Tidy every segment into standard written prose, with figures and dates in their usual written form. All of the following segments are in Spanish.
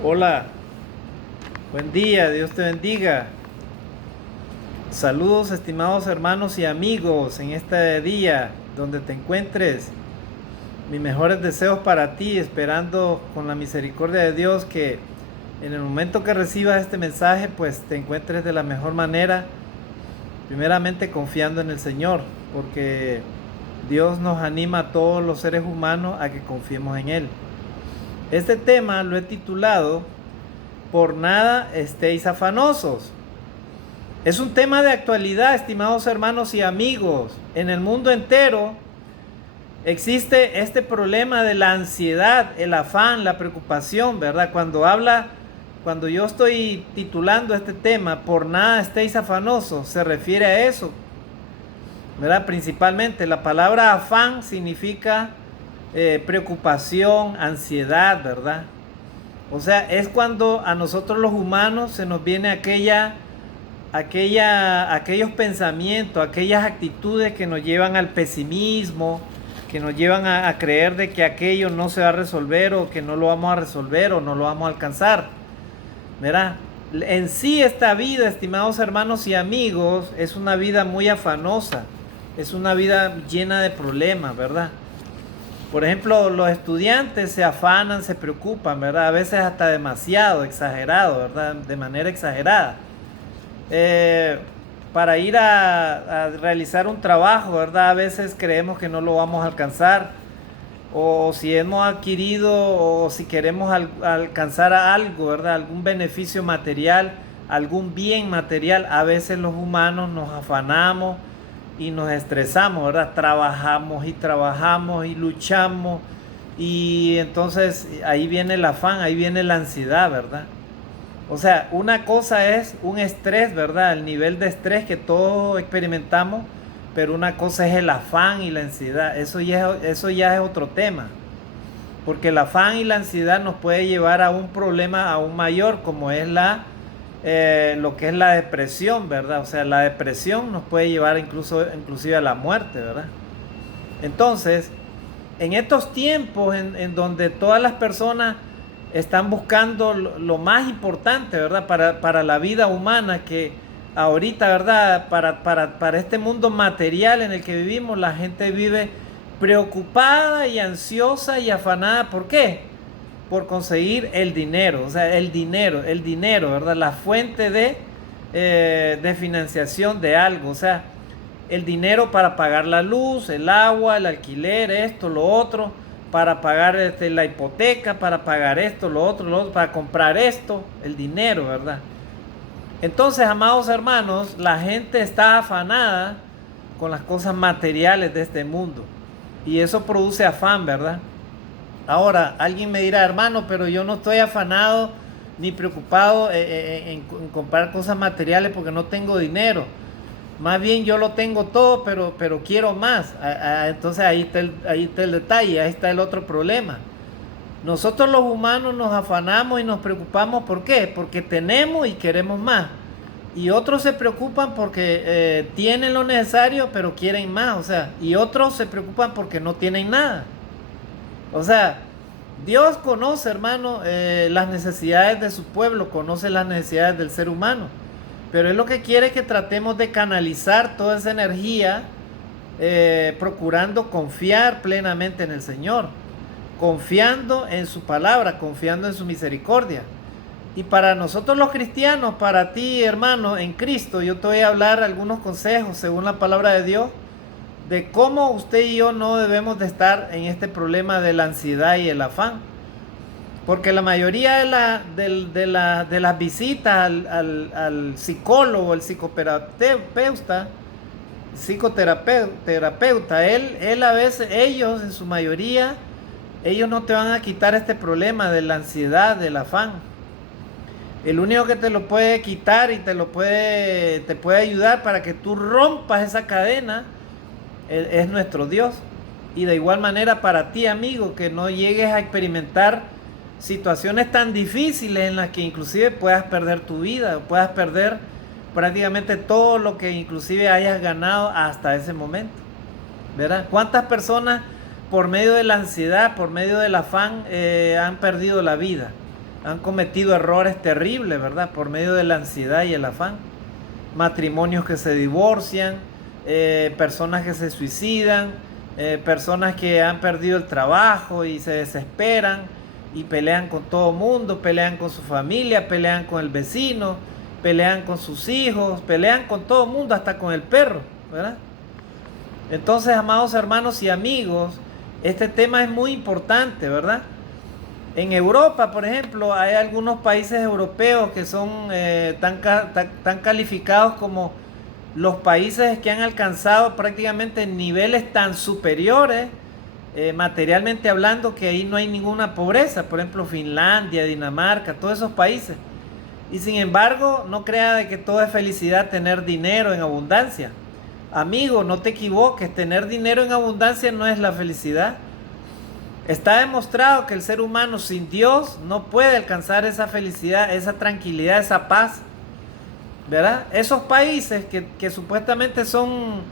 Hola, buen día, Dios te bendiga. Saludos estimados hermanos y amigos en este día donde te encuentres. Mis mejores deseos para ti, esperando con la misericordia de Dios que en el momento que recibas este mensaje pues te encuentres de la mejor manera, primeramente confiando en el Señor, porque Dios nos anima a todos los seres humanos a que confiemos en Él. Este tema lo he titulado Por nada estéis afanosos. Es un tema de actualidad, estimados hermanos y amigos. En el mundo entero existe este problema de la ansiedad, el afán, la preocupación, ¿verdad? Cuando yo estoy titulando este tema, por nada estéis afanosos, se refiere a eso, ¿verdad? Principalmente la palabra afán significa preocupación, ansiedad, ¿verdad? O sea, es cuando a nosotros los humanos se nos viene aquellos pensamientos, aquellas actitudes que nos llevan al pesimismo, que nos llevan a creer de que aquello no se va a resolver o que no lo vamos a resolver o no lo vamos a alcanzar. ¿Verdad? En sí esta vida, estimados hermanos y amigos, es una vida muy afanosa, es una vida llena de problemas, ¿verdad? Por ejemplo, los estudiantes se afanan, se preocupan, ¿verdad? A veces hasta demasiado, exagerado, ¿verdad? De manera exagerada. eh, para ir a realizar un trabajo, ¿verdad? A veces creemos que no lo vamos a alcanzar, o si hemos adquirido o si queremos alcanzar algo, ¿verdad? Algún beneficio material, algún bien material, a veces los humanos nos afanamos y nos estresamos, ¿verdad? Trabajamos y luchamos y entonces ahí viene el afán, ahí viene la ansiedad, ¿verdad? O sea, una cosa es un estrés, ¿verdad? El nivel de estrés que todos experimentamos, pero una cosa es el afán y la ansiedad. Eso ya es otro tema. Porque el afán y la ansiedad nos puede llevar a un problema aún mayor, como es lo que es la depresión, ¿verdad? O sea, la depresión nos puede llevar inclusive a la muerte, ¿verdad? Entonces, en estos tiempos en donde todas las personas están buscando lo más importante, ¿verdad? Para la vida humana, que ahorita, ¿verdad? Para este mundo material en el que vivimos, la gente vive preocupada y ansiosa y afanada. ¿Por qué? Por conseguir el dinero, o sea, el dinero, ¿verdad? La fuente de financiación de algo, o sea, el dinero para pagar la luz, el agua, el alquiler, esto, lo otro, para pagar la hipoteca, para pagar esto, lo otro, para comprar esto, el dinero, ¿verdad? Entonces, amados hermanos, la gente está afanada con las cosas materiales de este mundo y eso produce afán, ¿verdad? Ahora, alguien me dirá, hermano, pero yo no estoy afanado ni preocupado en comprar cosas materiales porque no tengo dinero. Más bien yo lo tengo todo, pero quiero más. Entonces ahí está el detalle, ahí está el otro problema. Nosotros los humanos nos afanamos y nos preocupamos. ¿Por qué? Porque tenemos y queremos más. Y otros se preocupan porque tienen lo necesario, pero quieren más. O sea, y otros se preocupan porque no tienen nada. O sea, Dios conoce, hermano, las necesidades de su pueblo, conoce las necesidades del ser humano. Pero Él lo que quiere es que tratemos de canalizar toda esa energía procurando confiar plenamente en el Señor, confiando en su palabra, confiando en su misericordia. Y para nosotros los cristianos, para ti, hermano, en Cristo, yo te voy a hablar algunos consejos según la palabra de Dios de cómo usted y yo no debemos de estar en este problema de la ansiedad y el afán. Porque la mayoría de las visitas al psicólogo, el psicoterapeuta, él a veces, ellos en su mayoría, ellos no te van a quitar este problema de la ansiedad, del afán. El único que te lo puede quitar y te puede ayudar para que tú rompas esa cadena es nuestro Dios. Y de igual manera para ti, amigo, que no llegues a experimentar situaciones tan difíciles en las que inclusive puedas perder tu vida, puedas perder prácticamente todo lo que inclusive hayas ganado hasta ese momento, ¿verdad? ¿Cuántas personas por medio de la ansiedad, por medio del afán, han perdido la vida? han cometido errores terribles, ¿verdad? Por medio de la ansiedad y el afán. Matrimonios que se divorcian, personas que se suicidan, personas que han perdido el trabajo y se desesperan y pelean con todo mundo, pelean con su familia, pelean con el vecino, pelean con sus hijos, pelean con todo mundo, hasta con el perro, ¿verdad? Entonces, amados hermanos y amigos, este tema es muy importante, ¿verdad? En Europa, por ejemplo, hay algunos países europeos que son tan calificados como los países que han alcanzado prácticamente niveles tan superiores, materialmente hablando, que ahí no hay ninguna pobreza. Por ejemplo, Finlandia, Dinamarca, todos esos países. Y sin embargo, no crea de que todo es felicidad tener dinero en abundancia. Amigo, no te equivoques, tener dinero en abundancia no es la felicidad. Está demostrado que el ser humano sin Dios no puede alcanzar esa felicidad, esa tranquilidad, esa paz, ¿verdad? Esos países que supuestamente son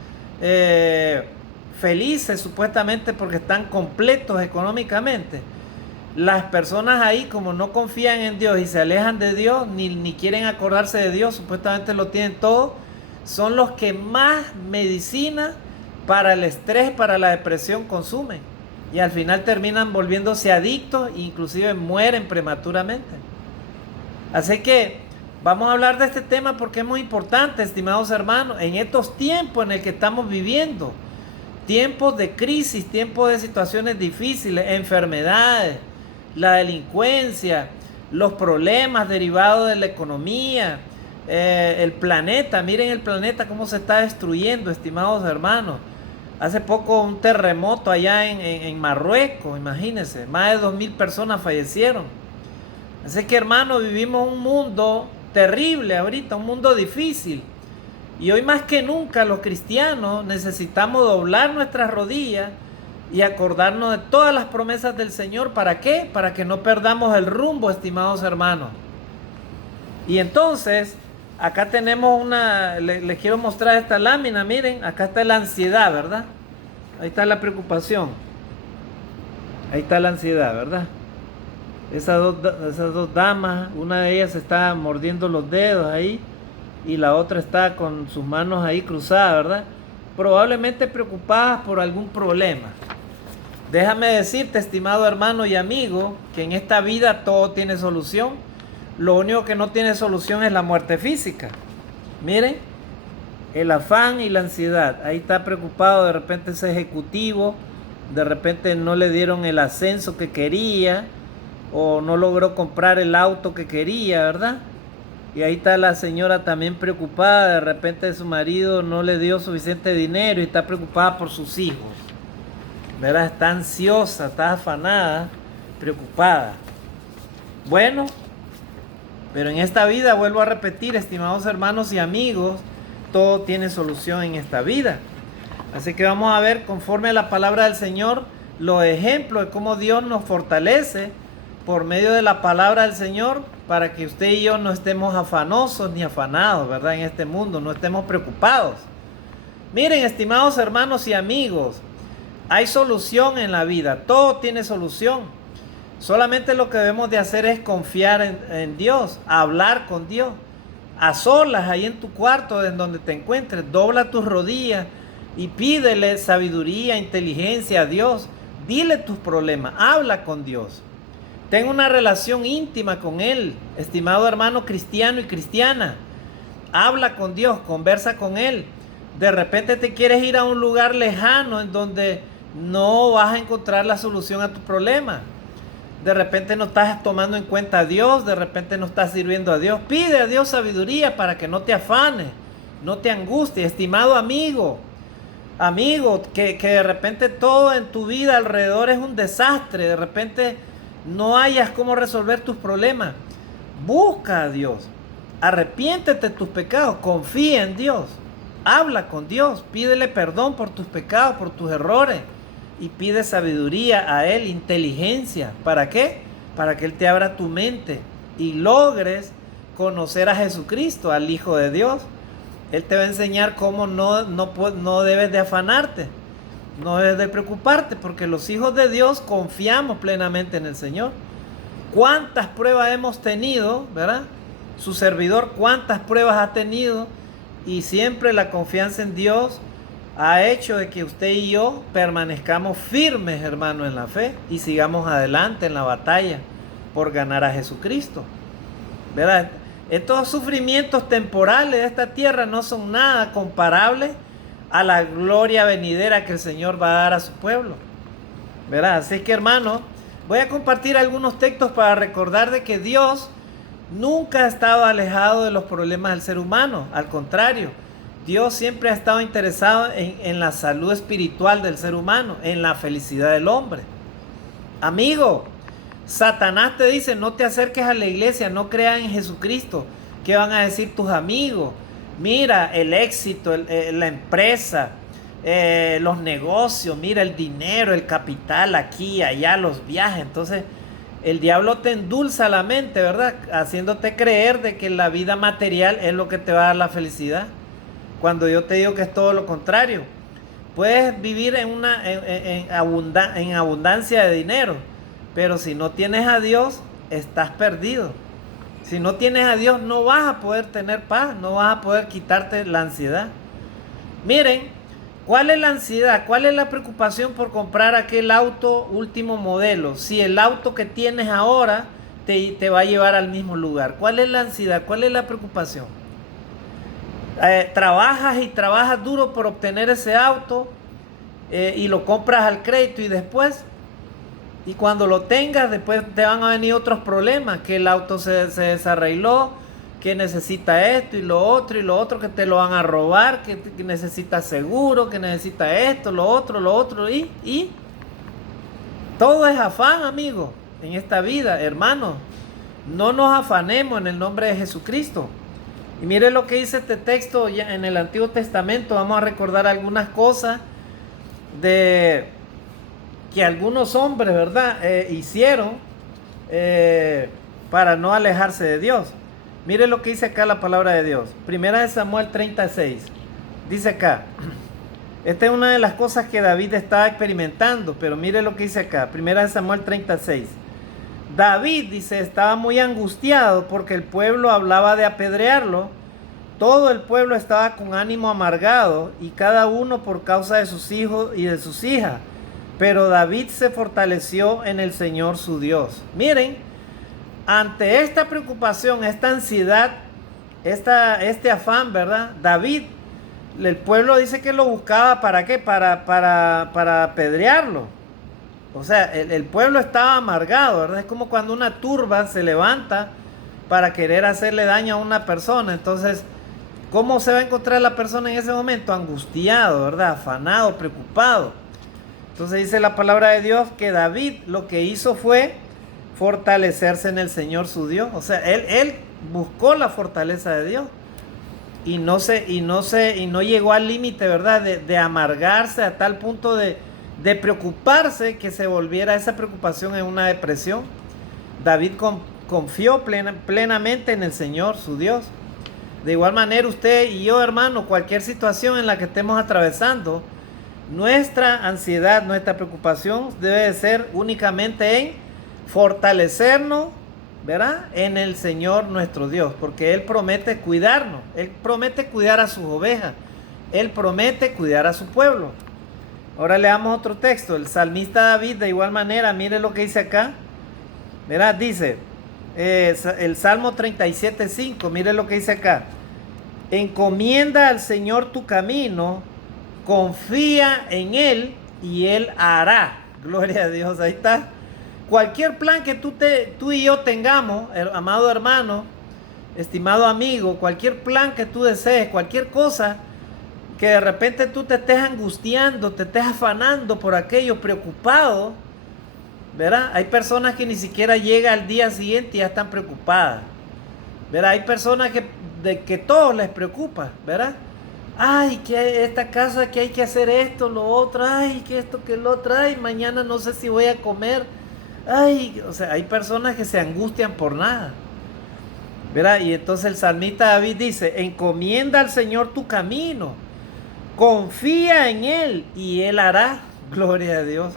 felices, supuestamente porque están completos económicamente, las personas ahí, como no confían en Dios y se alejan de Dios, ni quieren acordarse de Dios, supuestamente lo tienen todo, son los que más medicina para el estrés, para la depresión consumen. Y al final terminan volviéndose adictos e inclusive mueren prematuramente. Así que vamos a hablar de este tema porque es muy importante, estimados hermanos, en estos tiempos en el que estamos viviendo. Tiempos de crisis, tiempos de situaciones difíciles, enfermedades, la delincuencia, los problemas derivados de la economía, el planeta. Miren el planeta cómo se está destruyendo, estimados hermanos. Hace poco un terremoto allá en Marruecos, imagínense, más de 2000 personas fallecieron. Así que, hermanos, vivimos un mundo terrible ahorita, un mundo difícil. Y hoy más que nunca los cristianos necesitamos doblar nuestras rodillas y acordarnos de todas las promesas del Señor. ¿Para qué? Para que no perdamos el rumbo, estimados hermanos. Y entonces, acá tenemos les quiero mostrar esta lámina, miren, acá está la ansiedad, ¿verdad? Ahí está la preocupación. Ahí está la ansiedad, ¿verdad? Esas dos damas, una de ellas está mordiendo los dedos ahí y la otra está con sus manos ahí cruzadas, ¿verdad? Probablemente preocupadas por algún problema. Déjame decirte, estimado hermano y amigo, que en esta vida todo tiene solución. Lo único que no tiene solución es la muerte física. Miren, el afán y la ansiedad. Ahí está preocupado de repente ese ejecutivo, de repente no le dieron el ascenso que quería o no logró comprar el auto que quería, ¿verdad? Y ahí está la señora también preocupada, de repente su marido no le dio suficiente dinero y está preocupada por sus hijos, ¿verdad? Está ansiosa, está afanada, preocupada. Bueno, pero en esta vida, vuelvo a repetir, estimados hermanos y amigos, todo tiene solución en esta vida. Así que vamos a ver, conforme a la palabra del Señor, los ejemplos de cómo Dios nos fortalece por medio de la palabra del Señor, para que usted y yo no estemos afanosos ni afanados, ¿verdad? En este mundo, no estemos preocupados. Miren, estimados hermanos y amigos, hay solución en la vida, todo tiene solución. Solamente lo que debemos de hacer es confiar en Dios, hablar con Dios, a solas, ahí en tu cuarto, en donde te encuentres, dobla tus rodillas y pídele sabiduría, inteligencia a Dios. Dile tus problemas, habla con Dios. Ten una relación íntima con Él, estimado hermano cristiano y cristiana. Habla con Dios, conversa con Él. De repente te quieres ir a un lugar lejano en donde no vas a encontrar la solución a tu problema. De repente no estás tomando en cuenta a Dios, de repente no estás sirviendo a Dios. Pide a Dios sabiduría para que no te afanes, no te angusties, estimado amigo. Amigo, que de repente todo en tu vida alrededor es un desastre, de repente no hayas cómo resolver tus problemas. Busca a Dios, arrepiéntete de tus pecados, confía en Dios, habla con Dios, pídele perdón por tus pecados, por tus errores y pide sabiduría a Él, inteligencia. ¿Para qué? Para que Él te abra tu mente y logres conocer a Jesucristo, al Hijo de Dios. Él te va a enseñar cómo no debes de afanarte, no debes de preocuparte, porque los hijos de Dios confiamos plenamente en el Señor. ¿Cuántas pruebas hemos tenido, verdad? Su servidor, ¿cuántas pruebas ha tenido? Y siempre la confianza en Dios ha hecho de que usted y yo permanezcamos firmes, hermano, en la fe y sigamos adelante en la batalla por ganar a Jesucristo, ¿verdad? Estos sufrimientos temporales de esta tierra no son nada comparables a la gloria venidera que el Señor va a dar a su pueblo, ¿verdad? Así que, hermano, voy a compartir algunos textos para recordar de que Dios nunca ha estado alejado de los problemas del ser humano. Al contrario, Dios siempre ha estado interesado en la salud espiritual del ser humano, en la felicidad del hombre. Amigo, Satanás te dice, no te acerques a la iglesia, no creas en Jesucristo. ¿Qué van a decir tus amigos? Mira el éxito, la empresa, los negocios, mira el dinero, el capital aquí, allá, los viajes. Entonces, el diablo te endulza la mente, ¿verdad? Haciéndote creer de que la vida material es lo que te va a dar la felicidad. Cuando yo te digo que es todo lo contrario. Puedes vivir en abundancia de dinero, pero si no tienes a Dios, estás perdido. Si no tienes a Dios, no vas a poder tener paz, no vas a poder quitarte la ansiedad. Miren, ¿cuál es la ansiedad? ¿Cuál es la preocupación por comprar aquel auto último modelo? Si el auto que tienes ahora te va a llevar al mismo lugar. ¿Cuál es la ansiedad? ¿Cuál es la preocupación? Trabajas y trabajas duro por obtener ese auto y lo compras al crédito y cuando lo tengas después te van a venir otros problemas, que el auto se desarregló, que necesita esto y lo otro, que te lo van a robar, que necesita seguro, que necesita esto, lo otro y todo es afán, amigo, en esta vida, hermano. No nos afanemos en el nombre de Jesucristo. Y mire lo que dice este texto ya en el Antiguo Testamento. Vamos a recordar algunas cosas de que algunos hombres, ¿verdad? Hicieron para no alejarse de Dios. Mire lo que dice acá la palabra de Dios. Primera de Samuel 36. Dice acá. Esta es una de las cosas que David estaba experimentando, pero mire lo que dice acá. Primera de Samuel 36. David, dice, estaba muy angustiado porque el pueblo hablaba de apedrearlo. Todo el pueblo estaba con ánimo amargado y cada uno por causa de sus hijos y de sus hijas. Pero David se fortaleció en el Señor su Dios. Miren, ante esta preocupación, esta ansiedad, este afán, ¿verdad? David, el pueblo dice que lo buscaba, ¿para qué? Para apedrearlo. O sea, el pueblo estaba amargado, ¿verdad? Es como cuando una turba se levanta para querer hacerle daño a una persona. Entonces, ¿cómo se va a encontrar la persona en ese momento? Angustiado, ¿verdad? Afanado, preocupado. Entonces dice la palabra de Dios que David lo que hizo fue fortalecerse en el Señor su Dios. O sea, él buscó la fortaleza de Dios. Y no llegó al límite, ¿verdad? De amargarse a tal punto de preocuparse que se volviera esa preocupación en una depresión. David confió plenamente en el Señor, su Dios. De igual manera usted y yo, hermano, cualquier situación en la que estemos atravesando, nuestra ansiedad, nuestra preocupación debe de ser únicamente en fortalecernos, ¿verdad? En el Señor nuestro Dios, porque Él promete cuidarnos, Él promete cuidar a sus ovejas, Él promete cuidar a su pueblo. Ahora leamos otro texto. El salmista David, de igual manera, mire lo que dice acá. ¿Verdad? Dice el Salmo 37:5. Mire lo que dice acá. Encomienda al Señor tu camino, confía en Él y Él hará. Gloria a Dios, ahí está. Cualquier plan que tú y yo tengamos, amado hermano, estimado amigo, cualquier plan que tú desees, cualquier cosa que de repente tú te estés angustiando, te estés afanando por aquello, preocupado, ¿verdad? Hay personas que ni siquiera llegan al día siguiente y ya están preocupadas, ¿verdad? Hay personas que todo les preocupa, ¿verdad? Ay, que esta casa, que hay que hacer esto, lo otro, ay, que esto, que lo otro, ay, mañana no sé si voy a comer, ay, o sea, hay personas que se angustian por nada, ¿verdad? Y entonces el salmista David dice, encomienda al Señor tu camino, confía en Él y Él hará. Gloria a Dios.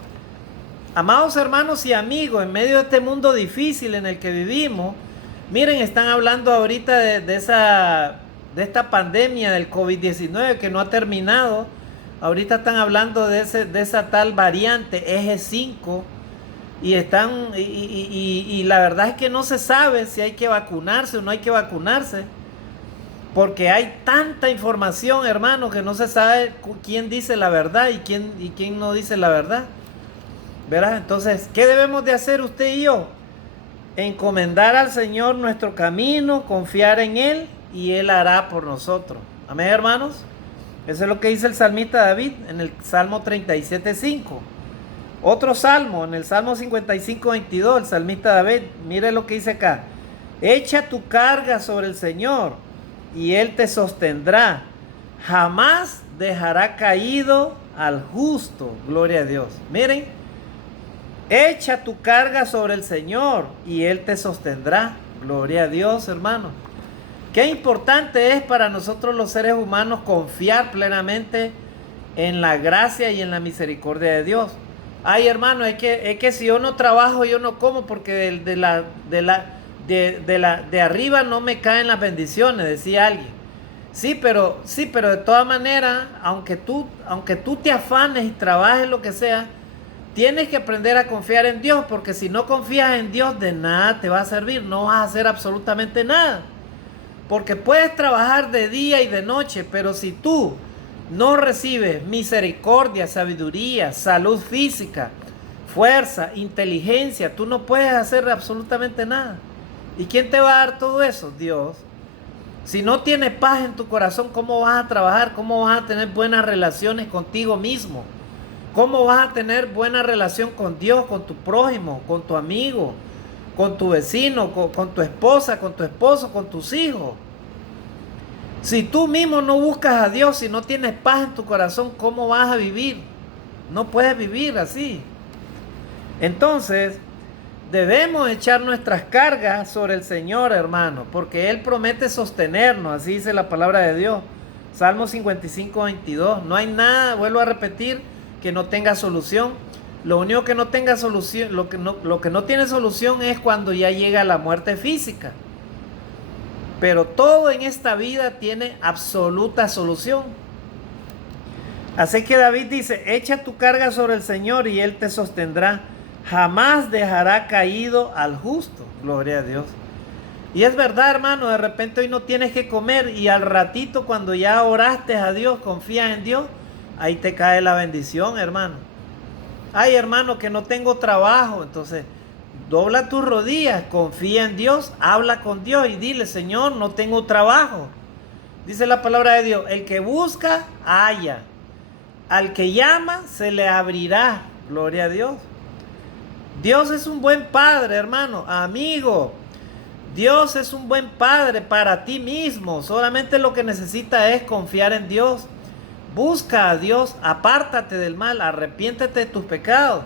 Amados hermanos y amigos, en medio de este mundo difícil en el que vivimos, miren, están hablando ahorita de esta pandemia del COVID-19 que no ha terminado. Ahorita están hablando de esa tal variante eje 5 y la verdad es que no se sabe si hay que vacunarse o no hay que vacunarse, porque hay tanta información, hermano, que no se sabe quién dice la verdad y quién no dice la verdad, ¿verdad? Entonces, ¿qué debemos de hacer usted y yo? Encomendar al Señor nuestro camino, confiar en Él y Él hará por nosotros. Amén, hermanos. Eso es lo que dice el salmista David en el Salmo 37:5. Otro salmo, en el Salmo 55:22, el salmista David, mire lo que dice acá. Echa tu carga sobre el Señor y Él te sostendrá. Jamás dejará caído al justo. Gloria a Dios. Miren, echa tu carga sobre el Señor y Él te sostendrá. Gloria a Dios, hermano. Qué importante es para nosotros los seres humanos confiar plenamente en la gracia y en la misericordia de Dios. Ay, hermano, es que si yo no trabajo, yo no como, porque de arriba no me caen las bendiciones, decía alguien. Sí, pero de todas maneras, aunque tú te afanes y trabajes lo que sea, tienes que aprender a confiar en Dios, porque si no confías en Dios, de nada te va a servir, no vas a hacer absolutamente nada. Porque puedes trabajar de día y de noche, pero si tú no recibes misericordia, sabiduría, salud física, fuerza, inteligencia, tú no puedes hacer absolutamente nada. ¿Y quién te va a dar todo eso? Dios. Si no tienes paz en tu corazón, ¿cómo vas a trabajar? ¿Cómo vas a tener buenas relaciones contigo mismo? ¿Cómo vas a tener buena relación con Dios, con tu prójimo, con tu amigo, con tu vecino, con tu esposa, con tu esposo, con tus hijos? Si tú mismo no buscas a Dios, si no tienes paz en tu corazón, ¿cómo vas a vivir? No puedes vivir así. Entonces, debemos echar nuestras cargas sobre el Señor, hermano, porque Él promete sostenernos, así dice la palabra de Dios. Salmo 55:22. No hay nada, vuelvo a repetir, que no tenga solución. Lo único que no tenga solución, lo que no tiene solución es cuando ya llega la muerte física. Pero todo en esta vida tiene absoluta solución. Así que David dice, echa tu carga sobre el Señor y Él te sostendrá. Jamás dejará caído al justo. Gloria a Dios. Y es verdad, hermano, de repente hoy no tienes que comer y al ratito cuando ya oraste a Dios, confías en Dios, ahí te cae la bendición, hermano. Ay, hermano, que no tengo trabajo. Entonces, dobla tus rodillas, confía en Dios, habla con Dios y dile, Señor, no tengo trabajo. Dice la palabra de Dios, el que busca, halla. Al que llama, se le abrirá. Gloria a Dios. Dios es un buen padre, hermano, amigo. Dios es un buen padre para ti mismo. Solamente lo que necesitas es confiar en Dios. Busca a Dios, apártate del mal, arrepiéntete de tus pecados.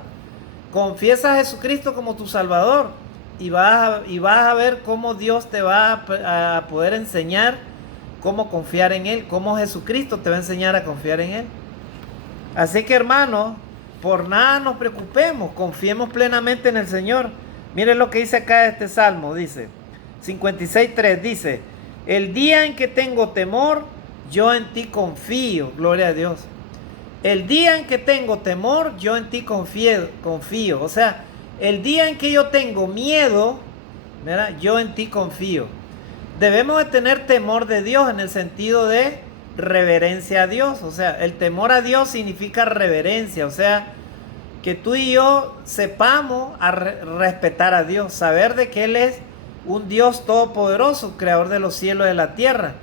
Confiesa a Jesucristo como tu Salvador y vas a ver cómo Dios te va a poder enseñar cómo confiar en Él, cómo Jesucristo te va a enseñar a confiar en Él. Así que, hermanos, por nada nos preocupemos, confiemos plenamente en el Señor. Miren lo que dice acá este salmo, dice 56:3, dice, el día en que tengo temor, yo en ti confío. Gloria a Dios. El día en que tengo temor, yo en ti confío. O sea, el día en que yo tengo miedo, ¿verdad? Yo en ti confío. Debemos de tener temor de Dios en el sentido de reverencia a Dios. O sea, el temor a Dios significa reverencia. O sea, que tú y yo sepamos respetar a Dios. Saber de que Él es un Dios todopoderoso, creador de los cielos y de la tierra.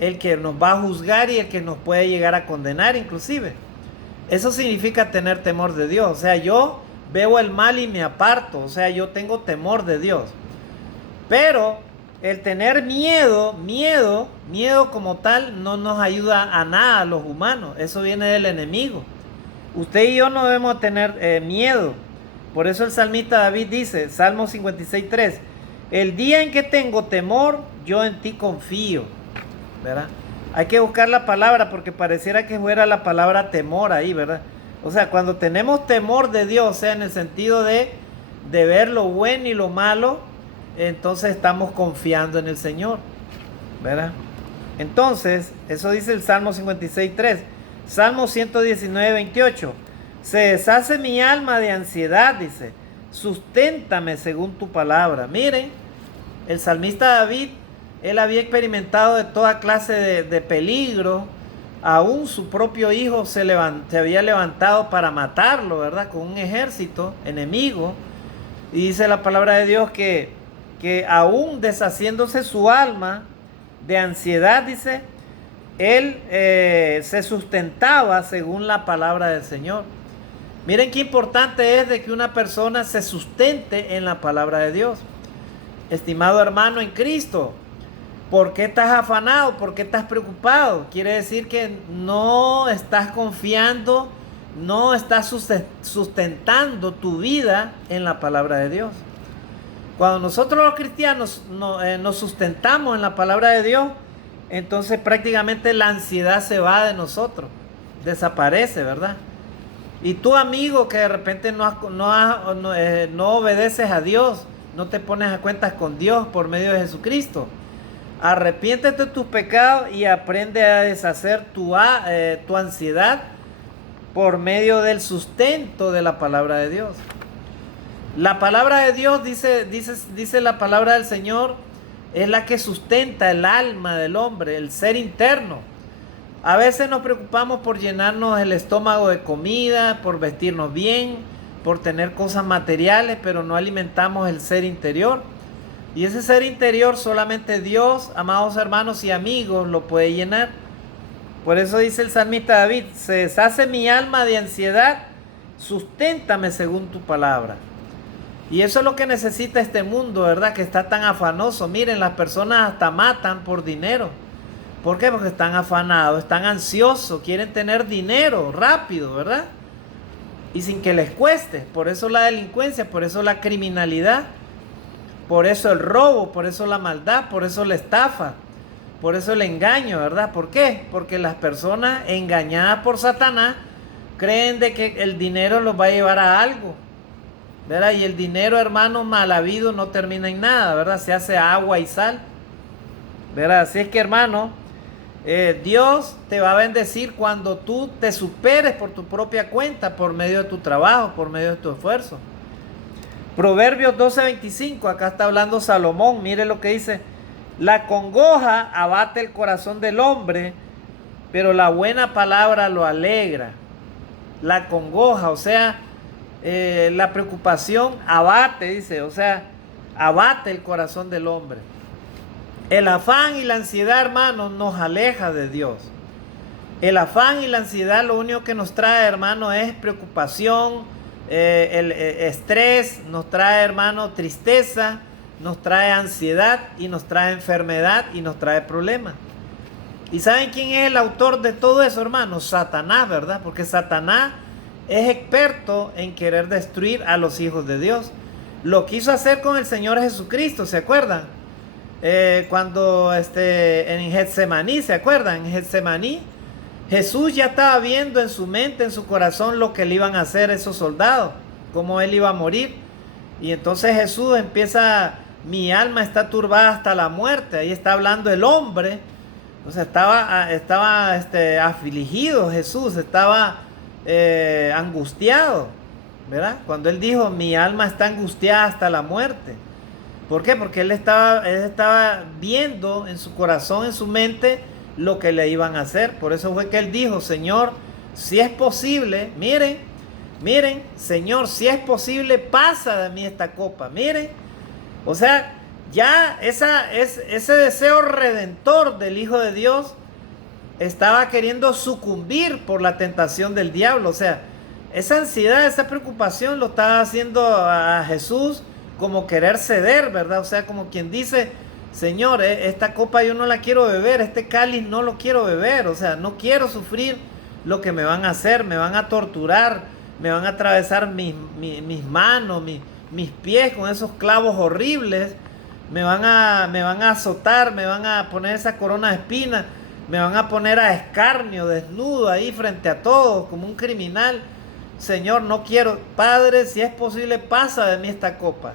El que nos va a juzgar y el que nos puede llegar a condenar inclusive. Eso significa tener temor de Dios. O sea, yo veo el mal y me aparto. O sea, yo tengo temor de Dios. Pero el tener miedo como tal no nos ayuda a nada a los humanos. Eso viene del enemigo. Usted y yo no debemos tener miedo. Por eso el salmista David dice, Salmo 56:3, el día en que tengo temor, yo en ti confío. ¿Verdad? Hay que buscar la palabra porque pareciera que fuera la palabra temor ahí, ¿verdad? O sea, cuando tenemos temor de Dios, o sea, en el sentido de ver lo bueno y lo malo, entonces estamos confiando en el Señor, ¿verdad? Entonces, eso dice el Salmo 56:3. Salmo 119:28. Se deshace mi alma de ansiedad, dice. Susténtame según tu palabra. Miren, el salmista David, él había experimentado de toda clase de peligro. Aún su propio hijo se había levantado para matarlo, ¿verdad? Con un ejército enemigo. Y dice la palabra de Dios que aún deshaciéndose su alma de ansiedad, dice, él se sustentaba según la palabra del Señor. Miren qué importante es de que una persona se sustente en la palabra de Dios. Estimado hermano en Cristo, ¿por qué estás afanado? ¿Por qué estás preocupado? Quiere decir que no estás confiando, no estás sustentando tu vida en la palabra de Dios. Cuando nosotros los cristianos nos sustentamos en la palabra de Dios, entonces prácticamente la ansiedad se va de nosotros, desaparece, ¿verdad? Y tú, amigo, que de repente no obedeces a Dios, no te pones a cuentas con Dios por medio de Jesucristo, arrepiéntete de tus pecados y aprende a deshacer tu ansiedad por medio del sustento de la palabra de Dios. La palabra de Dios, dice la palabra del Señor, es la que sustenta el alma del hombre, el ser interno. A veces nos preocupamos por llenarnos el estómago de comida, por vestirnos bien, por tener cosas materiales, pero no alimentamos el ser interior. Y ese ser interior solamente Dios, amados hermanos y amigos, lo puede llenar. Por eso dice el salmista David, se deshace mi alma de ansiedad, susténtame según tu palabra. Y eso es lo que necesita este mundo, ¿verdad? Que está tan afanoso. Miren, las personas hasta matan por dinero. ¿Por qué? Porque están afanados, están ansiosos, quieren tener dinero rápido, ¿verdad? Y sin que les cueste. Por eso la delincuencia, por eso la criminalidad, por eso el robo, por eso la maldad, por eso la estafa, por eso el engaño, ¿verdad? ¿Por qué? Porque las personas engañadas por Satanás creen de que el dinero los va a llevar a algo, ¿verdad? Y el dinero, hermano, mal habido no termina en nada, ¿verdad? Se hace agua y sal, ¿verdad? Así es que, hermano, Dios te va a bendecir cuando tú te superes por tu propia cuenta, por medio de tu trabajo, por medio de tu esfuerzo. Proverbios 12:25, acá está hablando Salomón, mire lo que dice: la congoja abate el corazón del hombre, pero la buena palabra lo alegra. La congoja, o sea, la preocupación abate, dice, o sea, abate el corazón del hombre. El afán y la ansiedad, hermanos, nos aleja de Dios. El afán y la ansiedad lo único que nos trae, hermano, es preocupación, el estrés, nos trae, hermano, tristeza, nos trae ansiedad y nos trae enfermedad y nos trae problemas. ¿Y saben quién es el autor de todo eso, hermano? Satanás, ¿verdad? Porque Satanás es experto en querer destruir a los hijos de Dios. Lo quiso hacer con el Señor Jesucristo, ¿se acuerdan? Cuando en Getsemaní, ¿se acuerdan? En Getsemaní, Jesús ya estaba viendo en su mente, en su corazón, lo que le iban a hacer esos soldados, cómo él iba a morir. Y entonces Jesús empieza: mi alma está turbada hasta la muerte. Ahí está hablando el hombre. O sea, estaba afligido Jesús, estaba angustiado, ¿verdad? Cuando él dijo: mi alma está angustiada hasta la muerte. ¿Por qué? Porque él estaba viendo en su corazón, en su mente, lo que le iban a hacer. Por eso fue que él dijo: Señor, si es posible, miren, Señor, si es posible, pasa de mí esta copa. Miren, o sea, ya ese deseo redentor del Hijo de Dios estaba queriendo sucumbir por la tentación del diablo. O sea, esa ansiedad, esa preocupación lo estaba haciendo a Jesús como querer ceder, ¿verdad? O sea, como quien dice: Señor, esta copa yo no la quiero beber, este cáliz no lo quiero beber, o sea, no quiero sufrir lo que me van a hacer, me van a torturar, me van a atravesar mis manos, mis pies con esos clavos horribles, me van a azotar, me van a poner esa corona de espinas, me van a poner a escarnio, desnudo ahí frente a todos, como un criminal. Señor, no quiero. Padre, si es posible, pasa de mí esta copa.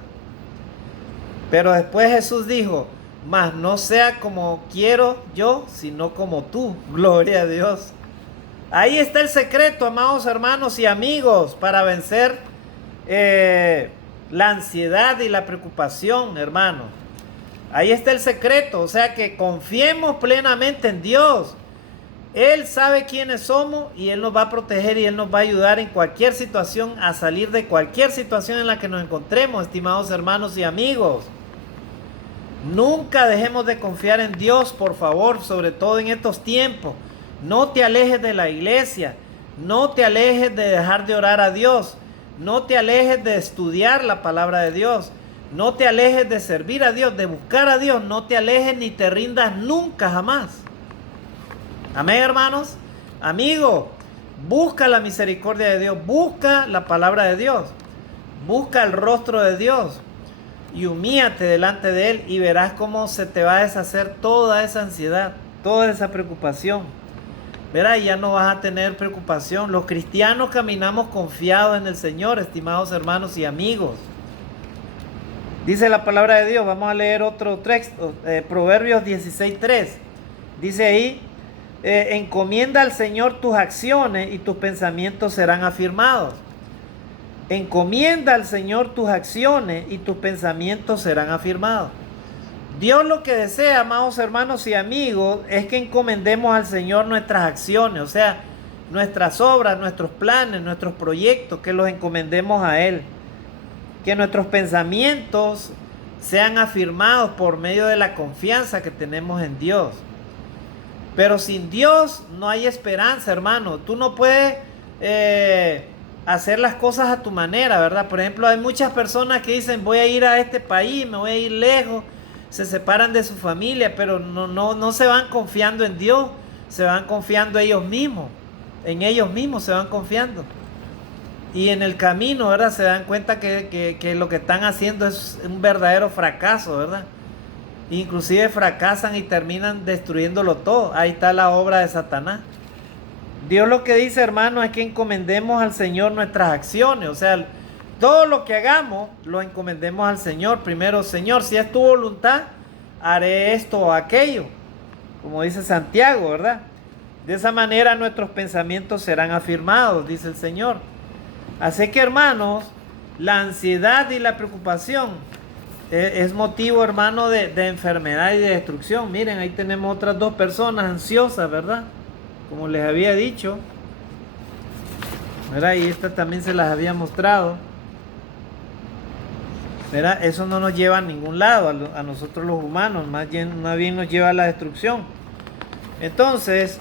Pero después Jesús dijo, mas no sea como quiero yo, sino como tú. Gloria a Dios. Ahí está el secreto, amados hermanos y amigos, para vencer la ansiedad y la preocupación, hermanos. Ahí está el secreto, o sea que confiemos plenamente en Dios. Él sabe quiénes somos y Él nos va a proteger y Él nos va a ayudar en cualquier situación, a salir de cualquier situación en la que nos encontremos, estimados hermanos y amigos. Nunca dejemos de confiar en Dios, por favor, sobre todo en estos tiempos. No te alejes de la iglesia, no te alejes de dejar de orar a Dios, no te alejes de estudiar la palabra de Dios, no te alejes de servir a Dios, de buscar a Dios, no te alejes ni te rindas nunca, jamás. Amén, hermanos. Amigo, busca la misericordia de Dios, busca la palabra de Dios, busca el rostro de Dios y humíate delante de Él y verás cómo se te va a deshacer toda esa ansiedad, toda esa preocupación. Verás, ya no vas a tener preocupación. Los cristianos caminamos confiados en el Señor, estimados hermanos y amigos. Dice la palabra de Dios, vamos a leer otro texto, Proverbios 16:3. Dice ahí, encomienda al Señor tus acciones y tus pensamientos serán afirmados. Encomienda al Señor tus acciones y tus pensamientos serán afirmados. Dios lo que desea, amados hermanos y amigos, es que encomendemos al Señor nuestras acciones, o sea, nuestras obras, nuestros planes, nuestros proyectos, que los encomendemos a Él. Que nuestros pensamientos sean afirmados por medio de la confianza que tenemos en Dios. Pero sin Dios no hay esperanza, hermano. Tú no puedes hacer las cosas a tu manera, ¿verdad? Por ejemplo, hay muchas personas que dicen, voy a ir a este país, me voy a ir lejos. Se separan de su familia, pero no se van confiando en Dios, se van confiando ellos mismos, en ellos mismos se van confiando. Y en el camino, ¿verdad? Se dan cuenta que lo que están haciendo es un verdadero fracaso, ¿verdad? Inclusive fracasan y terminan destruyéndolo todo. Ahí está la obra de Satanás. Dios lo que dice, hermano, es que encomendemos al Señor nuestras acciones, o sea, todo lo que hagamos lo encomendemos al Señor. Primero, Señor, si es tu voluntad, haré esto o aquello. Como dice Santiago, ¿verdad? De esa manera nuestros pensamientos serán afirmados, dice el Señor. Así que, hermanos, la ansiedad y la preocupación es motivo, hermano, de enfermedad y de destrucción. Miren, ahí tenemos otras dos personas ansiosas, ¿verdad? Como les había dicho. ¿Verdad? Y esta también se las había mostrado. ¿Verdad? Eso no nos lleva a ningún lado, a nosotros los humanos, más bien nos lleva a la destrucción. Entonces,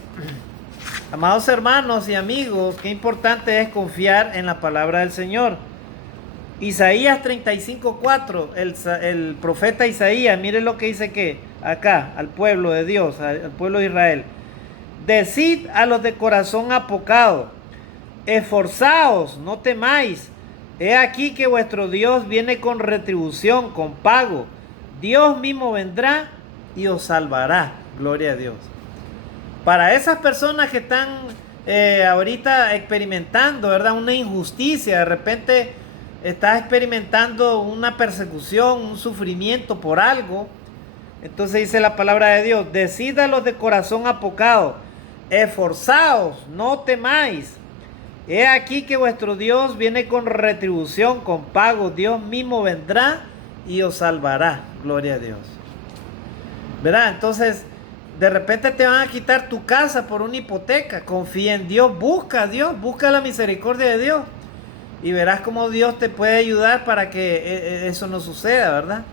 amados hermanos y amigos, qué importante es confiar en la palabra del Señor. Isaías 35:4, el profeta Isaías, miren lo que dice que acá, al pueblo de Dios, al pueblo de Israel. Decid a los de corazón apocado, esforzaos, no temáis. He aquí que vuestro Dios viene con retribución, con pago. Dios mismo vendrá y os salvará. Gloria a Dios. Para esas personas que están ahorita experimentando, ¿verdad? Una injusticia, de repente estás experimentando una persecución, un sufrimiento por algo. Entonces dice la palabra de Dios, decid a los de corazón apocado, esforzaos, no temáis. He aquí que vuestro Dios viene con retribución, con pago. Dios mismo vendrá y os salvará. Gloria a Dios. ¿Verdad? Entonces, de repente te van a quitar tu casa por una hipoteca. Confía en Dios, busca a Dios, busca la misericordia de Dios. Y verás cómo Dios te puede ayudar para que eso no suceda, ¿verdad?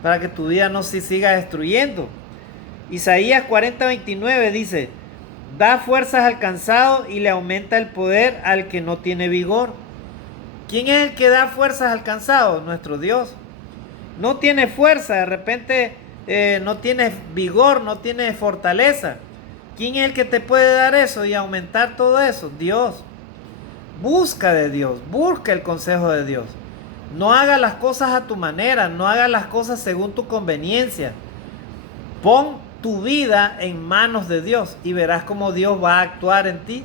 Para que tu vida no se siga destruyendo. Isaías 40:29 dice, da fuerzas al cansado y le aumenta el poder al que no tiene vigor. ¿Quién es el que da fuerzas al cansado? Nuestro Dios. No tiene fuerza, de repente no tienes vigor, no tienes fortaleza. ¿Quién es el que te puede dar eso y aumentar todo eso? Dios. Busca de Dios, busca el consejo de Dios. No hagas las cosas a tu manera, no hagas las cosas según tu conveniencia. Pon tu vida en manos de Dios y verás cómo Dios va a actuar en ti.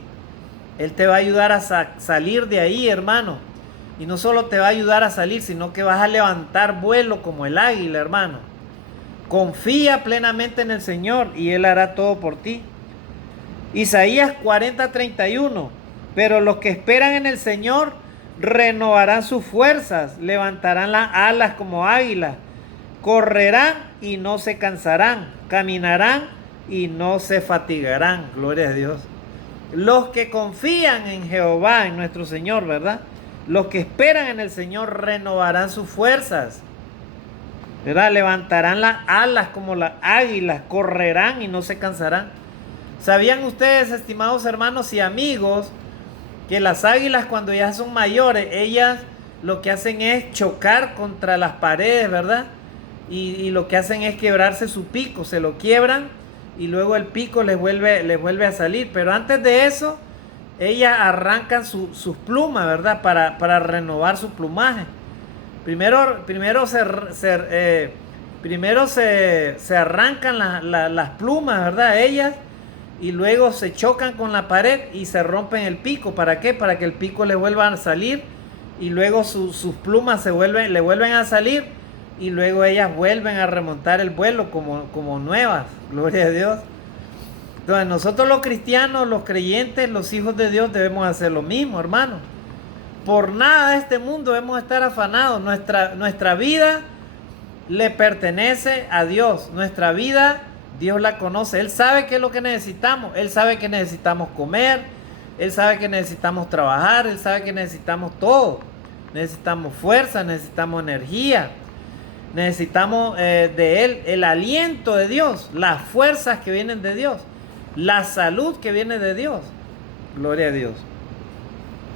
Él te va a ayudar a salir de ahí, hermano. Y no solo te va a ayudar a salir, sino que vas a levantar vuelo como el águila, hermano. Confía plenamente en el Señor y Él hará todo por ti. Isaías 40:31. Pero los que esperan en el Señor renovarán sus fuerzas, levantarán las alas como águilas, correrán y no se cansarán, caminarán y no se fatigarán. Gloria a Dios. Los que confían en Jehová, en nuestro Señor, ¿verdad? Los que esperan en el Señor renovarán sus fuerzas, ¿verdad? Levantarán las alas como las águilas, correrán y no se cansarán. ¿Sabían ustedes, estimados hermanos y amigos, que las águilas cuando ya son mayores, ellas lo que hacen es chocar contra las paredes, ¿verdad? Y lo que hacen es quebrarse su pico, se lo quiebran y luego el pico les vuelve a salir. Pero antes de eso, ellas arrancan sus plumas, ¿verdad? Para renovar su plumaje. Primero se arrancan las plumas, ¿verdad? Ellas, y luego se chocan con la pared y se rompen el pico. ¿Para qué? Para que el pico le vuelva a salir y luego sus plumas le vuelven a salir y luego ellas vuelven a remontar el vuelo como nuevas. Gloria a Dios. Entonces nosotros los cristianos, los creyentes, los hijos de Dios debemos hacer lo mismo, hermano. Por nada de este mundo debemos estar afanados. Nuestra vida le pertenece a Dios. Nuestra vida Dios la conoce. Él sabe qué es lo que necesitamos. Él sabe que necesitamos comer. Él sabe que necesitamos trabajar. Él sabe que necesitamos todo. Necesitamos fuerza, necesitamos energía. Necesitamos de Él el aliento de Dios, las fuerzas que vienen de Dios, la salud que viene de Dios. Gloria a Dios.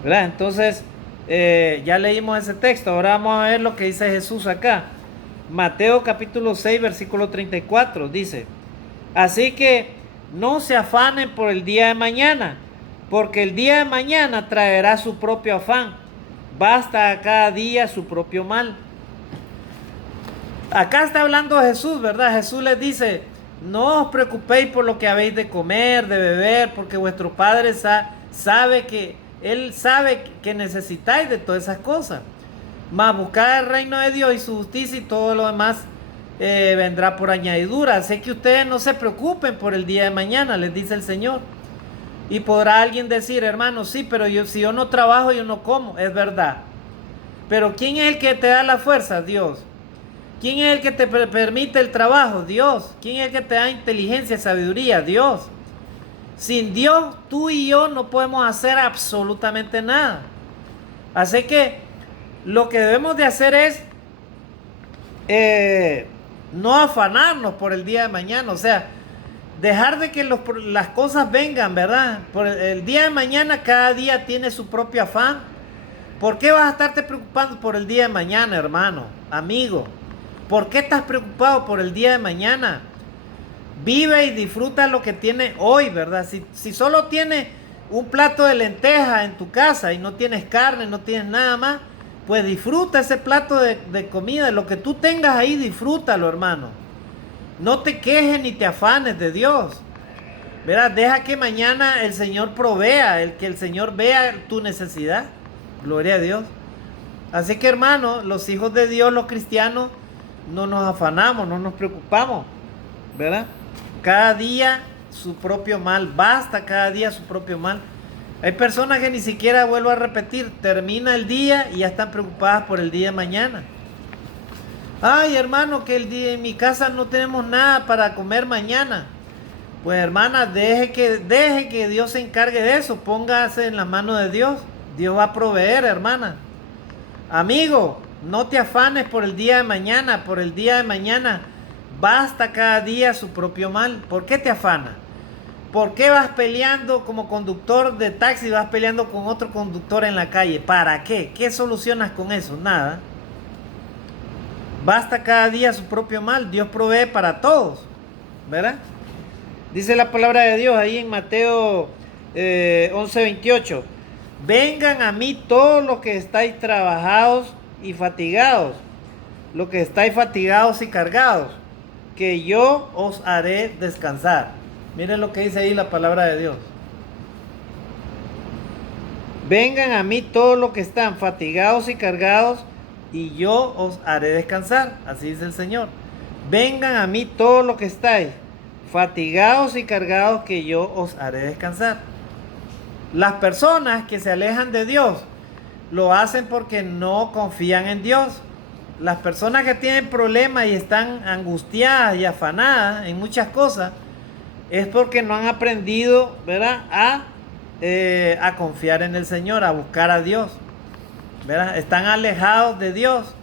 ¿Verdad? Entonces, ya leímos ese texto. Ahora vamos a ver lo que dice Jesús acá. Mateo capítulo 6, versículo 34. Dice: así que no se afanen por el día de mañana, porque el día de mañana traerá su propio afán. Basta a cada día su propio mal. Acá está hablando Jesús, ¿verdad? Jesús les dice: no os preocupéis por lo que habéis de comer, de beber, porque vuestro Padre Él sabe que necesitáis de todas esas cosas. Mas buscad el reino de Dios y su justicia, y todo lo demás vendrá por añadidura. Así que ustedes no se preocupen por el día de mañana, les dice el Señor. Y podrá alguien decir: hermano, sí, pero si yo no trabajo, yo no como. Es verdad. Pero ¿quién es el que te da la fuerza? Dios. ¿Quién es el que te permite el trabajo? Dios. ¿Quién es el que te da inteligencia, sabiduría? Dios. Sin Dios, tú y yo no podemos hacer absolutamente nada. Así que lo que debemos de hacer es no afanarnos por el día de mañana. O sea, dejar de que las cosas vengan, ¿verdad? Por el día de mañana, cada día tiene su propio afán. ¿Por qué vas a estarte preocupando por el día de mañana, hermano, amigo? ¿Por qué estás preocupado por el día de mañana? Vive y disfruta lo que tiene hoy, ¿verdad? Si solo tienes un plato de lentejas en tu casa y no tienes carne, no tienes nada más, pues disfruta ese plato de comida. Lo que tú tengas ahí, disfrútalo, hermano. No te quejes ni te afanes de Dios, ¿verdad? Deja que mañana el Señor provea, que el Señor vea tu necesidad. Gloria a Dios. Así que, hermano, los hijos de Dios, los cristianos, no nos afanamos, no nos preocupamos, ¿verdad? Cada día su propio mal, basta cada día su propio mal. Hay personas que ni siquiera, vuelvo a repetir, termina el día y ya están preocupadas por el día de mañana. Ay, hermano, que en mi casa no tenemos nada para comer mañana. Pues, hermana, deje que Dios se encargue de eso. Póngase en las manos de Dios. Dios va a proveer, hermana. Amigo, no te afanes por el día de mañana. Por el día de mañana basta cada día su propio mal. ¿Por qué te afanas? ¿Por qué vas peleando como conductor de taxi? Vas peleando con otro conductor en la calle. ¿Para qué? ¿Qué solucionas con eso? Nada. Basta cada día su propio mal. Dios provee para todos, ¿verdad? Dice la palabra de Dios ahí en Mateo 11:28. Vengan a mí todos los que estáis trabajados y fatigados, los que estáis fatigados y cargados, que yo os haré descansar. Miren lo que dice ahí la palabra de Dios. Vengan a mí todos los que están fatigados y cargados, y yo os haré descansar. Así dice el Señor. Vengan a mí todos los que estáis fatigados y cargados, que yo os haré descansar. Las personas que se alejan de Dios lo hacen porque no confían en Dios. Las personas que tienen problemas y están angustiadas y afanadas en muchas cosas es porque no han aprendido, ¿verdad?, a confiar en el Señor, a buscar a Dios, ¿verdad? Están alejados de Dios,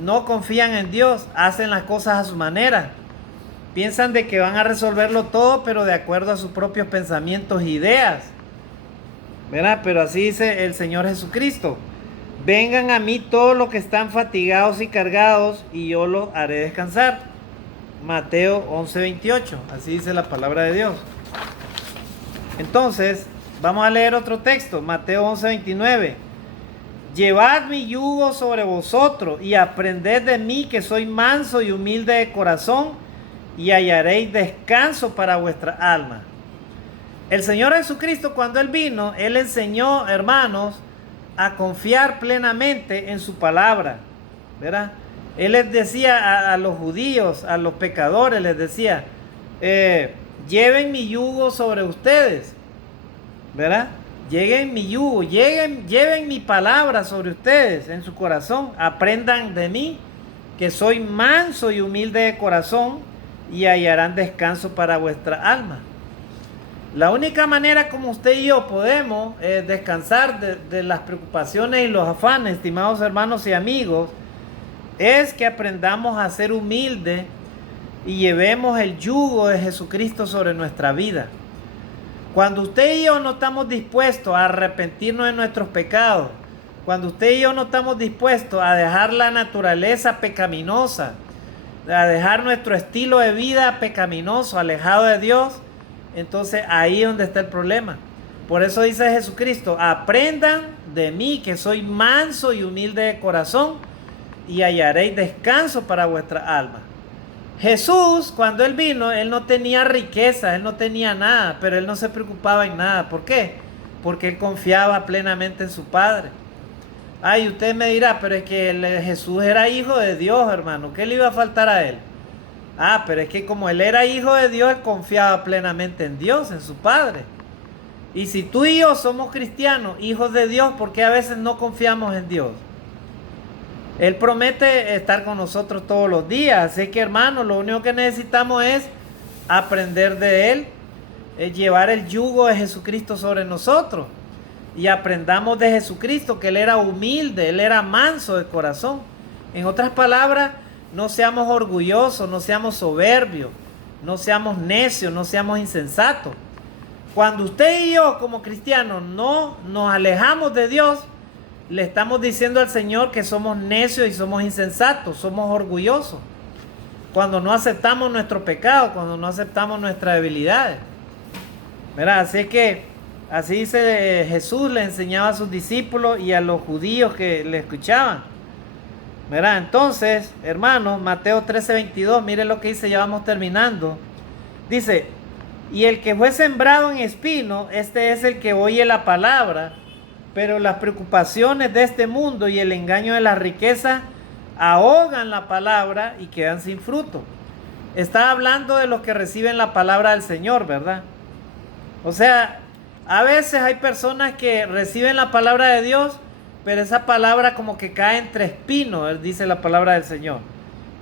no confían en Dios, hacen las cosas a su manera, piensan de que van a resolverlo todo, pero de acuerdo a sus propios pensamientos e ideas, ¿verdad? Pero así dice el Señor Jesucristo: vengan a mí todos los que están fatigados y cargados, y yo los haré descansar. Mateo 11:28, así dice la palabra de Dios. Entonces, vamos a leer otro texto, Mateo 11:29. Llevad mi yugo sobre vosotros y aprended de mí, que soy manso y humilde de corazón, y hallaréis descanso para vuestra alma. El Señor Jesucristo, cuando Él vino, Él enseñó, hermanos, a confiar plenamente en su palabra, ¿verdad? Él les decía a los judíos, a los pecadores, les decía, lleven mi yugo sobre ustedes, ¿verdad? Lleven mi yugo, lleven mi palabra sobre ustedes en su corazón, aprendan de mí, que soy manso y humilde de corazón, y hallarán descanso para vuestra alma. La única manera como usted y yo podemos descansar de las preocupaciones y los afanes, estimados hermanos y amigos, es que aprendamos a ser humildes y llevemos el yugo de Jesucristo sobre nuestra vida. Cuando usted y yo no estamos dispuestos a arrepentirnos de nuestros pecados, cuando usted y yo no estamos dispuestos a dejar la naturaleza pecaminosa, a dejar nuestro estilo de vida pecaminoso, alejado de Dios, entonces ahí es donde está el problema. Por eso dice Jesucristo: aprendan de mí, que soy manso y humilde de corazón, y hallaréis descanso para vuestra alma. Jesús, cuando Él vino, Él no tenía riqueza, Él no tenía nada, pero Él no se preocupaba en nada. ¿Por qué? Porque Él confiaba plenamente en su Padre. Ay, usted me dirá, pero es que Jesús era hijo de Dios, hermano. ¿Qué le iba a faltar a Él? Pero es que como Él era hijo de Dios, Él confiaba plenamente en Dios, en su Padre. Y si tú y yo somos cristianos, hijos de Dios, ¿por qué a veces no confiamos en Dios? Él promete estar con nosotros todos los días. Así que, hermanos, lo único que necesitamos es aprender de Él, es llevar el yugo de Jesucristo sobre nosotros. Y aprendamos de Jesucristo que Él era humilde, Él era manso de corazón. En otras palabras, no seamos orgullosos, no seamos soberbios, no seamos necios, no seamos insensatos. Cuando usted y yo como cristianos no nos alejamos de Dios, le estamos diciendo al Señor que somos necios y somos insensatos, somos orgullosos. Cuando no aceptamos nuestro pecado, cuando no aceptamos nuestras debilidades, ¿verdad? Así que así dice Jesús, le enseñaba a sus discípulos y a los judíos que le escuchaban, ¿verdad? Entonces, hermanos, Mateo 13:22, miren lo que dice, ya vamos terminando. Dice: y el que fue sembrado en espino, este es el que oye la palabra, pero las preocupaciones de este mundo y el engaño de la riqueza ahogan la palabra y quedan sin fruto. Está hablando de los que reciben la palabra del Señor, ¿verdad? O sea, a veces hay personas que reciben la palabra de Dios, pero esa palabra como que cae entre espinos, dice la palabra del Señor.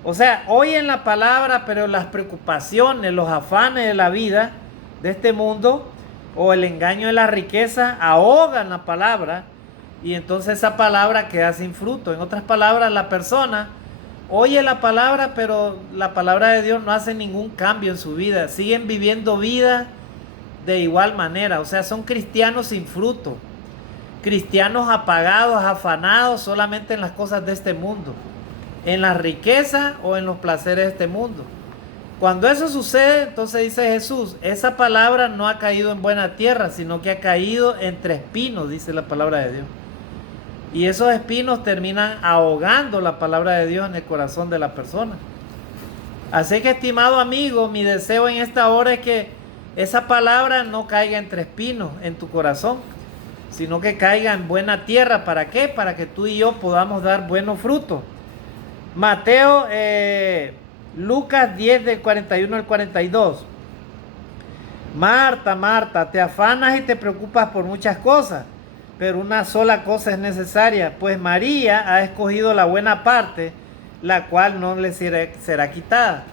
O sea, oyen la palabra, pero las preocupaciones, los afanes de la vida, de este mundo, o el engaño de la riqueza, ahogan la palabra, y entonces esa palabra queda sin fruto. En otras palabras, la persona oye la palabra, pero la palabra de Dios no hace ningún cambio en su vida. Siguen viviendo vida de igual manera. O sea, son cristianos sin fruto. Cristianos apagados, afanados solamente en las cosas de este mundo, en la riqueza o en los placeres de este mundo. Cuando eso sucede, entonces dice Jesús, esa palabra no ha caído en buena tierra, sino que ha caído entre espinos, dice la palabra de Dios. Y esos espinos terminan ahogando la palabra de Dios en el corazón de la persona. Así que, estimado amigo, mi deseo en esta hora es que esa palabra no caiga entre espinos en tu corazón, sino que caiga en buena tierra. ¿Para qué? Para que tú y yo podamos dar buenos frutos. Mateo, Lucas 10 del 41 al 42. Marta, Marta, te afanas y te preocupas por muchas cosas, pero una sola cosa es necesaria, pues María ha escogido la buena parte, la cual no le será quitada.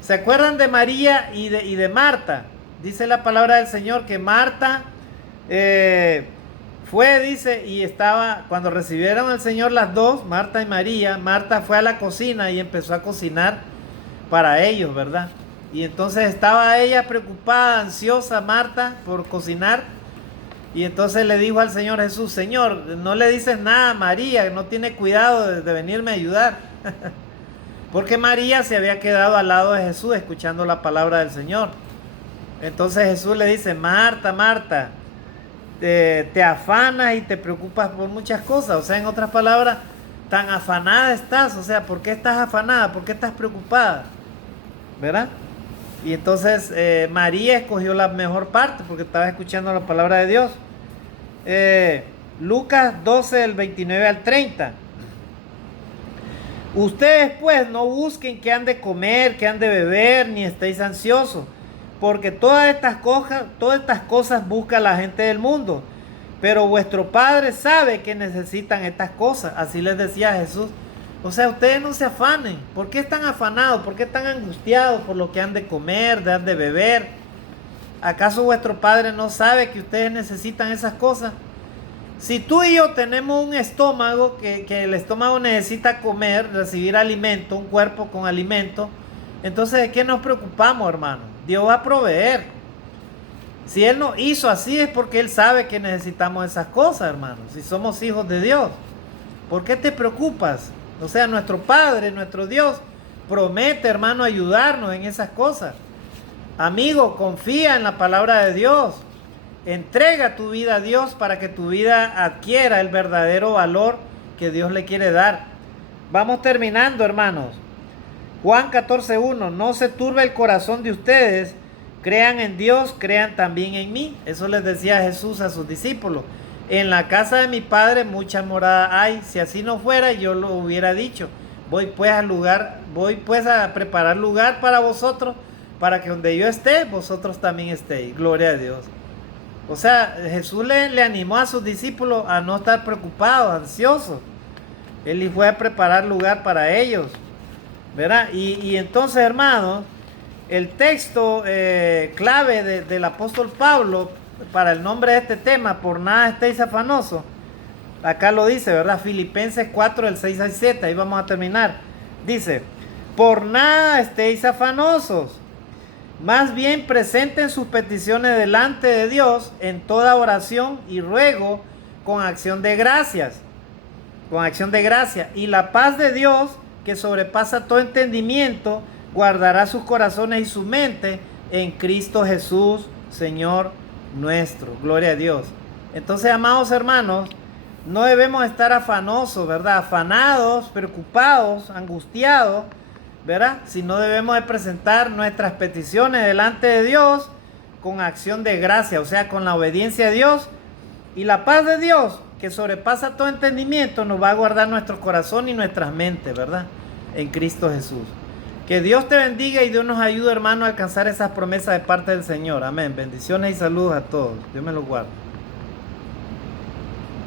¿Se acuerdan de María y de Marta? Dice la palabra del Señor que Marta fue, dice, y estaba, cuando recibieron al Señor las dos, Marta y María, Marta fue a la cocina y empezó a cocinar para ellos, ¿verdad? Y entonces estaba ella preocupada, ansiosa, Marta, por cocinar. Y entonces le dijo al Señor Jesús: Señor, no le dices nada a María, no tiene cuidado de venirme a ayudar. Porque María se había quedado al lado de Jesús escuchando la palabra del Señor. Entonces Jesús le dice: Marta, Marta, te afanas y te preocupas por muchas cosas. O sea, en otras palabras, tan afanada estás. O sea, ¿por qué estás afanada? ¿Por qué estás preocupada? ¿Verdad? Y entonces María escogió la mejor parte porque estaba escuchando la palabra de Dios. Lucas 12, del 29 al 30. Ustedes pues no busquen qué han de comer, qué han de beber, ni estéis ansiosos, porque todas estas cosas busca la gente del mundo. Pero vuestro Padre sabe que necesitan estas cosas. Así les decía Jesús. O sea, ustedes no se afanen. ¿Por qué están afanados? ¿Por qué están angustiados por lo que han de comer, han de beber? ¿Acaso vuestro Padre no sabe que ustedes necesitan esas cosas? Si tú y yo tenemos un estómago, que el estómago necesita comer, recibir alimento, un cuerpo con alimento, entonces ¿de qué nos preocupamos, hermano? Dios va a proveer. Si Él nos hizo así es porque Él sabe que necesitamos esas cosas, hermano. Si somos hijos de Dios, ¿por qué te preocupas? O sea, nuestro Padre, nuestro Dios, promete, hermano, ayudarnos en esas cosas. Amigo, confía en la palabra de Dios. Entrega tu vida a Dios para que tu vida adquiera el verdadero valor que Dios le quiere dar. Vamos terminando, hermanos. Juan 14:1. No se turbe el corazón de ustedes. Crean en Dios, crean también en mí. Eso les decía Jesús a sus discípulos. En la casa de mi Padre muchas moradas hay. Si así no fuera, yo lo hubiera dicho. Voy pues a preparar lugar para vosotros, para que donde yo esté, vosotros también estéis. Gloria a Dios. O sea, Jesús le animó a sus discípulos a no estar preocupados, ansiosos. Él fue a preparar lugar para ellos, ¿verdad? Y entonces, hermanos, el texto clave del apóstol Pablo para el nombre de este tema: por nada estéis afanosos. Acá lo dice, ¿verdad? Filipenses 4, del 6 al 7. Ahí vamos a terminar. Dice: por nada estéis afanosos. Más bien presenten sus peticiones delante de Dios en toda oración y ruego con acción de gracias. Con acción de gracia. Y la paz de Dios, que sobrepasa todo entendimiento, guardará sus corazones y su mente en Cristo Jesús, Señor nuestro. Gloria a Dios. Entonces, amados hermanos, no debemos estar afanosos, ¿verdad? Afanados, preocupados, angustiados, ¿verdad? Sino debemos de presentar nuestras peticiones delante de Dios con acción de gracia, o sea, con la obediencia a Dios. Y la paz de Dios, que sobrepasa todo entendimiento, nos va a guardar nuestro corazón y nuestras mentes, ¿verdad? En Cristo Jesús. Que Dios te bendiga y Dios nos ayude, hermano, a alcanzar esas promesas de parte del Señor. Amén. Bendiciones y saludos a todos. Dios me los guarde.